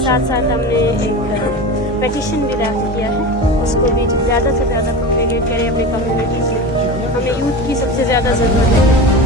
साथ साथ हमने एक पेटिशन भी दाखिल किया है, उसको भी ज़्यादा से ज़्यादा प्रोपेगेट करें अपनी कम्युनिटी में। हमें यूथ की सबसे ज़्यादा ज़रूरत है।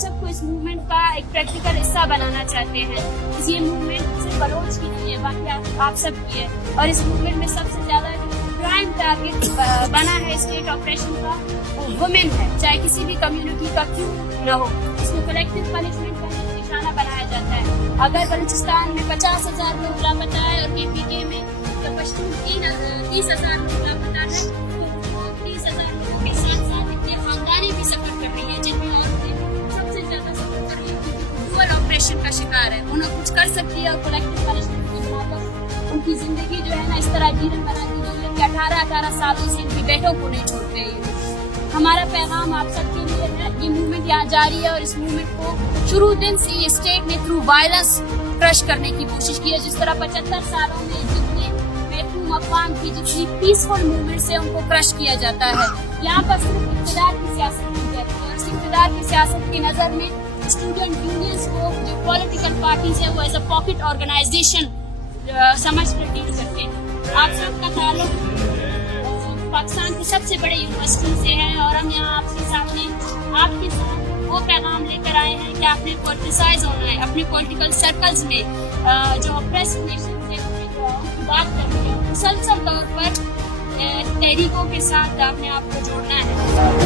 सबको इस मूवमेंट का एक प्रैक्टिकल हिस्सा बनाना चाहते हैं। ये मूवमेंट सिर्फ बलोच की नहीं है, बाकी आप सब की है। और इस मूवमेंट में सबसे ज्यादा प्राइम टारगेट बना है स्टेट ऑपरेशन का, वो वुमेन है, चाहे किसी भी कम्युनिटी का क्यों न हो। इसको कलेक्टिव पनिशमेंट का निशाना बनाया जाता है। अगर बलूचिस्तान में 50,000 लोग लापता है और KPK में तो पश्चिम 30,000 लोग लापता है, तो 30,000 लोगों के साथ साथ इतने खानदानी भी सफर कर रही है, जिनमें औरतें ऑपरेशन का शिकार है। उन्हें कुछ कर सकती है और कलेक्टिव पनिशमेंट की बिना पर उनकी जिंदगी जो है ना इस तरह जीवन बना दी गई है कि 18 सालों से इनकी बेटों को नहीं छोड़ते हैं। हमारा पैगाम आप सबके लिए है, ये मूवमेंट यहाँ जारी है और इस मूवमेंट को शुरू दिन से ये स्टेट ने थ्रू वायलेंस क्रश करने की कोशिश की है। जिस तरह 75 सालों में जितने बेखूम अफवाम की जितनी पीसफुल मूवमेंट से उनको क्रश किया जाता है, यहाँ पर सिर्फ इक़्तिदार की सियासत की जाती है। और इस इक़्तिदार की सियासत की नजर में स्टूडेंट यूनियंस को जो पॉलिटिकल पार्टीज है वो एज अ पॉकेट ऑर्गेनाइजेशन समझ कर डील करते हैं। आप सबका ताल्लुक पाकिस्तान की सबसे बड़े यूनिवर्सिटी से है और हम यहाँ आपके साथ वो पैगाम लेकर आए हैं कि आपने पॉलिटिसाइज होना है। अपने पॉलिटिकल सर्कल्स में जो ऑप्रेस्ड नेशन से बात करनी है, मुसलसल तौर पर तहरीकों के साथ अपने आप को जोड़ना है।